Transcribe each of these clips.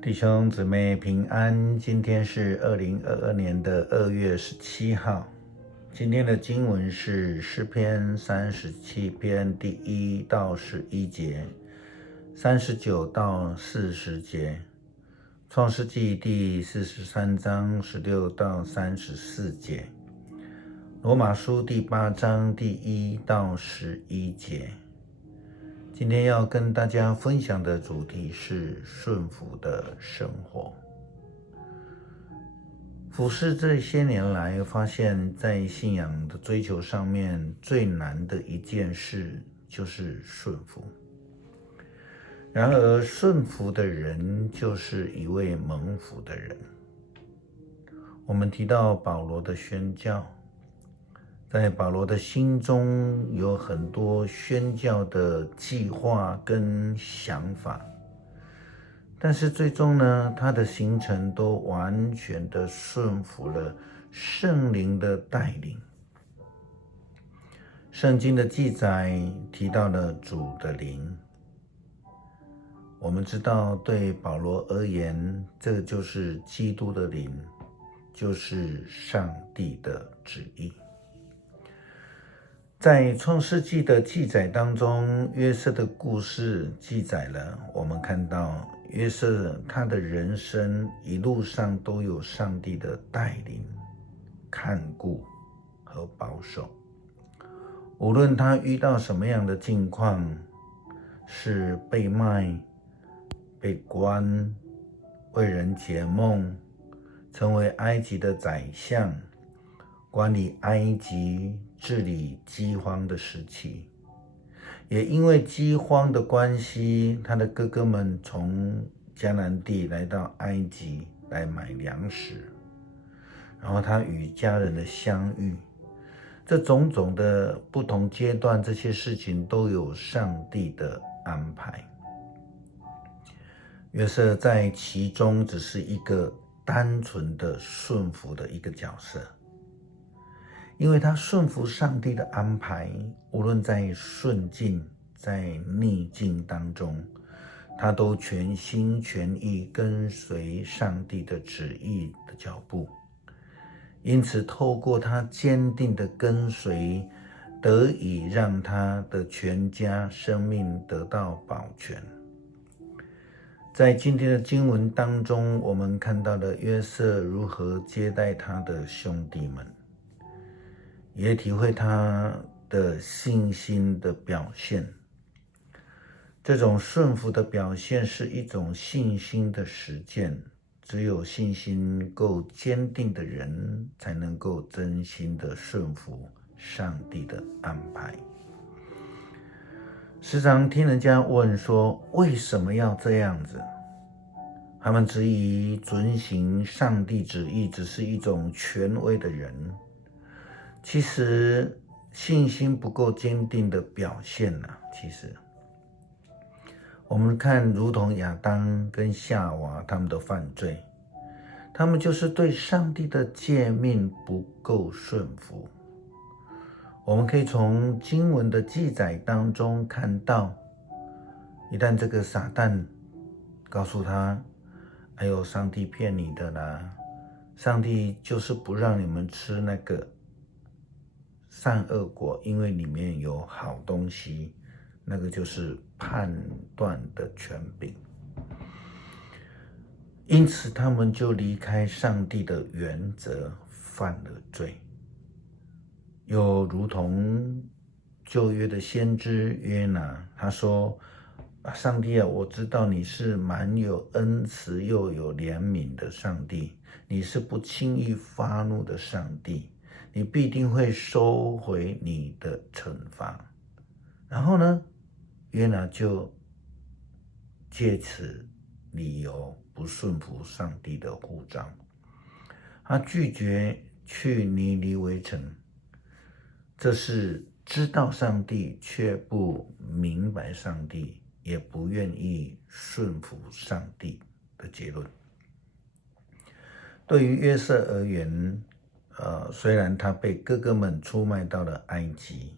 弟兄姊妹平安，今天是2022年的2月17号。今天的经文是诗篇37篇第1到11节，39到40节，创世纪第43章16到34节，罗马书第8章第1到11节。今天要跟大家分享的主题是顺服的生活。服侍这些年来，发现在信仰的追求上面最难的一件事就是顺服。然而顺服的人就是一位蒙福的人。我们提到保罗的宣教，在保罗的心中有很多宣教的计划跟想法，但是最终呢，他的行程都完全的顺服了圣灵的带领。圣经的记载提到了主的灵，我们知道对保罗而言，这就是基督的灵，就是上帝的旨意。在创世纪的记载当中，约瑟的故事记载了，我们看到约瑟他的人生一路上都有上帝的带领、看顾和保守。无论他遇到什么样的境况，是被卖、被关、为人解梦，成为埃及的宰相，管理埃及，治理饥荒的时期。也因为饥荒的关系，他的哥哥们从迦南地来到埃及来买粮食，然后他与家人的相遇，这种种的不同阶段，这些事情都有上帝的安排。约瑟在其中只是一个单纯的顺服的一个角色，因为他顺服上帝的安排，无论在顺境在逆境当中，他都全心全意跟随上帝的旨意的脚步。因此透过他坚定的跟随，得以让他的全家生命得到保全。在今天的经文当中，我们看到了约瑟如何接待他的兄弟们，也体会他的信心的表现。这种顺服的表现是一种信心的实践，只有信心够坚定的人，才能够真心的顺服上帝的安排。时常听人家问说，为什么要这样子？他们质疑遵行上帝旨意只是一种权威的人。其实信心不够坚定的表现其实我们看如同亚当跟夏娃他们的犯罪，他们就是对上帝的诫命不够顺服。我们可以从经文的记载当中看到，一旦这个撒旦告诉他，哎呦，上帝骗你的啦，上帝就是不让你们吃那个善恶果，因为里面有好东西，那个就是判断的权柄。因此他们就离开上帝的原则，犯了罪。又如同旧约的先知约拿，他说，上帝啊，我知道你是满有恩慈又有怜悯的上帝，你是不轻易发怒的上帝，你必定会收回你的惩罚。然后呢，约拿就借此理由不顺服上帝的呼召，他拒绝去尼尼微城。这是知道上帝却不明白上帝，也不愿意顺服上帝的结论。对于约瑟而言，虽然他被哥哥们出卖到了埃及，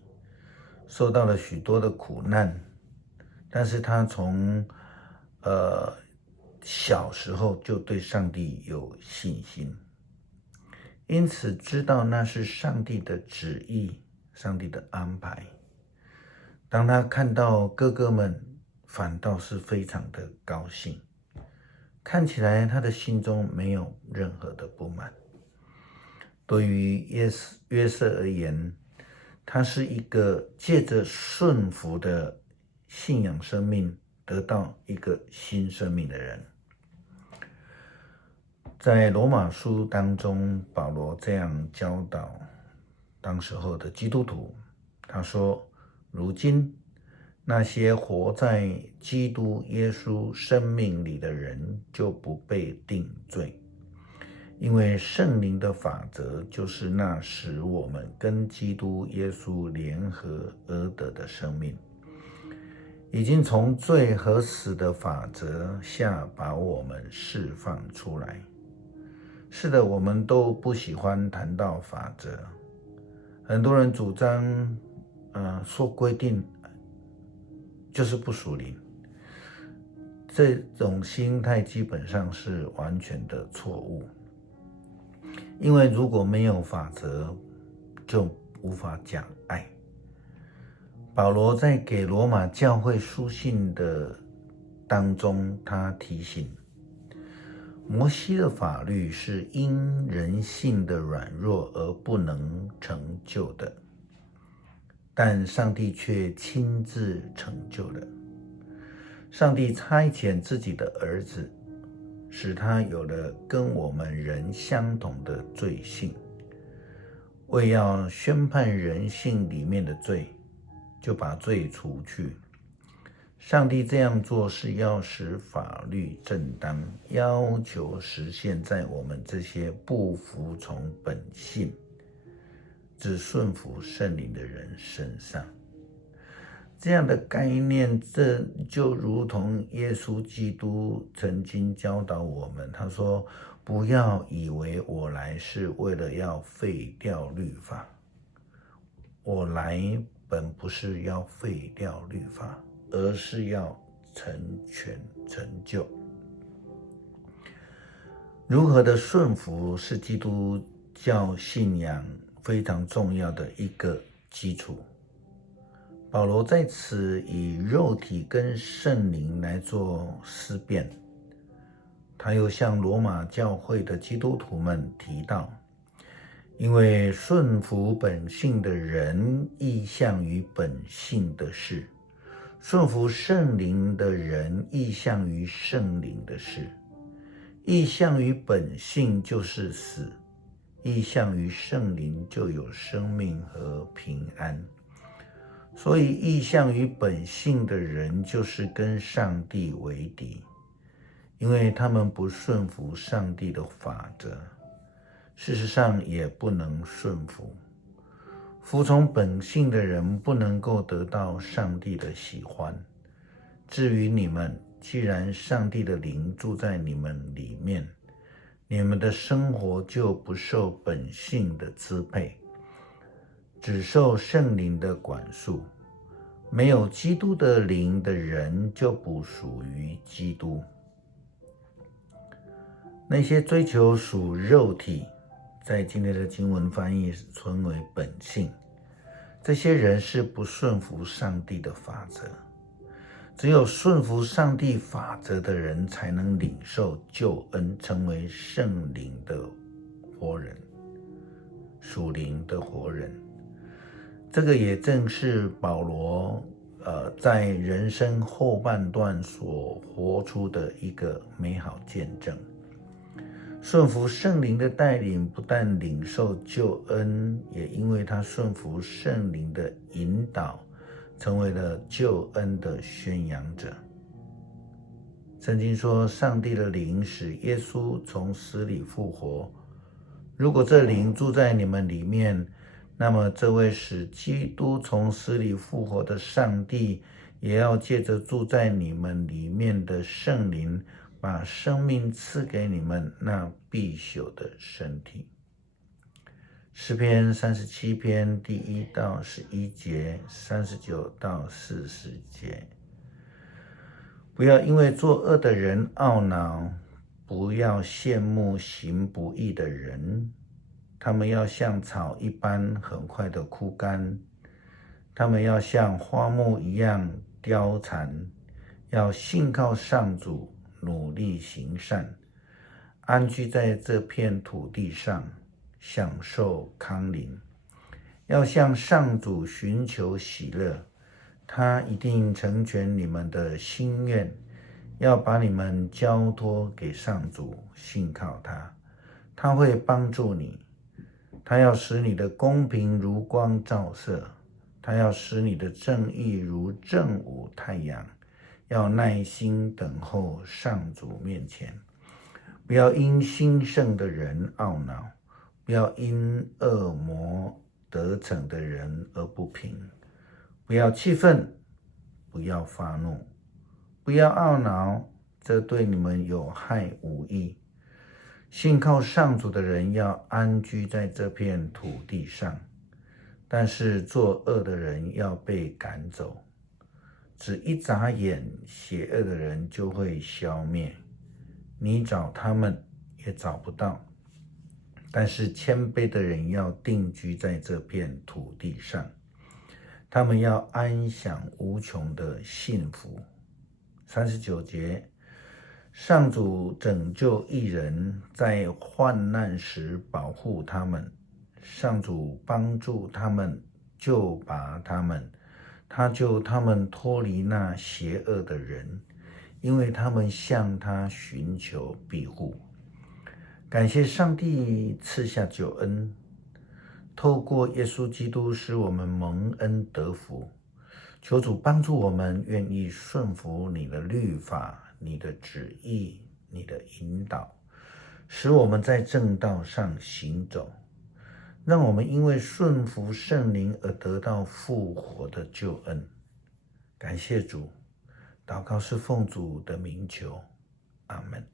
受到了许多的苦难，但是他从小时候就对上帝有信心，因此知道那是上帝的旨意，上帝的安排。当他看到哥哥们，反倒是非常的高兴，看起来他的心中没有任何的不满。对于约瑟而言，他是一个借着顺服的信仰生命得到一个新生命的人。在罗马书当中，保罗这样教导当时候的基督徒，他说，如今那些活在基督耶稣生命里的人就不被定罪，因为圣灵的法则就是那使我们跟基督耶稣联合而得的生命，已经从罪和死的法则下把我们释放出来。是的，我们都不喜欢谈到法则，很多人主张说规定就是不属灵，这种心态基本上是完全的错误。因为如果没有法则，就无法讲爱。保罗在给罗马教会书信的当中，他提醒，摩西的法律是因人性的软弱而不能成就的，但上帝却亲自成就了。上帝差遣自己的儿子，使他有了跟我们人相同的罪性，为要宣判人性里面的罪，就把罪除去。上帝这样做是要使法律正当，要求实现在我们这些不服从本性，只顺服圣灵的人身上。这样的概念，这就如同耶稣基督曾经教导我们，他说，不要以为我来是为了要废掉律法，我来本不是要废掉律法，而是要成全成就。如何的顺服是基督教信仰非常重要的一个基础。保罗在此以肉体跟圣灵来做思辨，他又向罗马教会的基督徒们提到，因为顺服本性的人意向于本性的事，顺服圣灵的人意向于圣灵的事。意向于本性就是死，意向于圣灵就有生命和平安。所以意向于本性的人就是跟上帝为敌，因为他们不顺服上帝的法则，事实上也不能顺服。服从本性的人不能够得到上帝的喜欢。至于你们，既然上帝的灵住在你们里面，你们的生活就不受本性的支配，只受圣灵的管束。没有基督的灵的人就不属于基督。那些追求属肉体，在今天的经文翻译称为本性，这些人是不顺服上帝的法则。只有顺服上帝法则的人，才能领受救恩，成为圣灵的活人，属灵的活人。这个也正是保罗在人生后半段所活出的一个美好见证。顺服圣灵的带领，不但领受救恩，也因为他顺服圣灵的引导，成为了救恩的宣扬者。圣经说，上帝的灵使耶稣从死里复活。如果这灵住在你们里面，那么这位使基督从死里复活的上帝，也要借着住在你们里面的圣灵，把生命赐给你们那必朽的身体。诗篇37篇第1到11节，39到40节。不要因为作恶的人懊恼，不要羡慕行不义的人，他们要像草一般很快的枯干，他们要像花木一样凋残，要信靠上主，努力行善，安居在这片土地上，享受康宁。要向上主寻求喜乐，他一定成全你们的心愿，要把你们交托给上主，信靠他，他会帮助你，他要使你的公平如光照射，他要使你的正义如正午太阳，要耐心等候上主面前。不要因兴盛的人懊恼，不要因恶魔得逞的人而不平。不要气愤，不要发怒，不要懊恼，这对你们有害无益。信靠上主的人要安居在这片土地上，但是作恶的人要被赶走。只一眨眼，邪恶的人就会消灭，你找他们也找不到。但是谦卑的人要定居在这片土地上，他们要安享无穷的幸福。39节，上主拯救义人，在患难时保护他们，上主帮助他们，救拔他们，他救他们脱离那邪恶的人，因为他们向他寻求庇护。感谢上帝赐下救恩，透过耶稣基督使我们蒙恩得福。求主帮助我们愿意顺服你的律法，你的旨意，你的引导，使我们在正道上行走，让我们因为顺服圣灵而得到复活的救恩。感谢主，祷告是奉主的名求，阿们。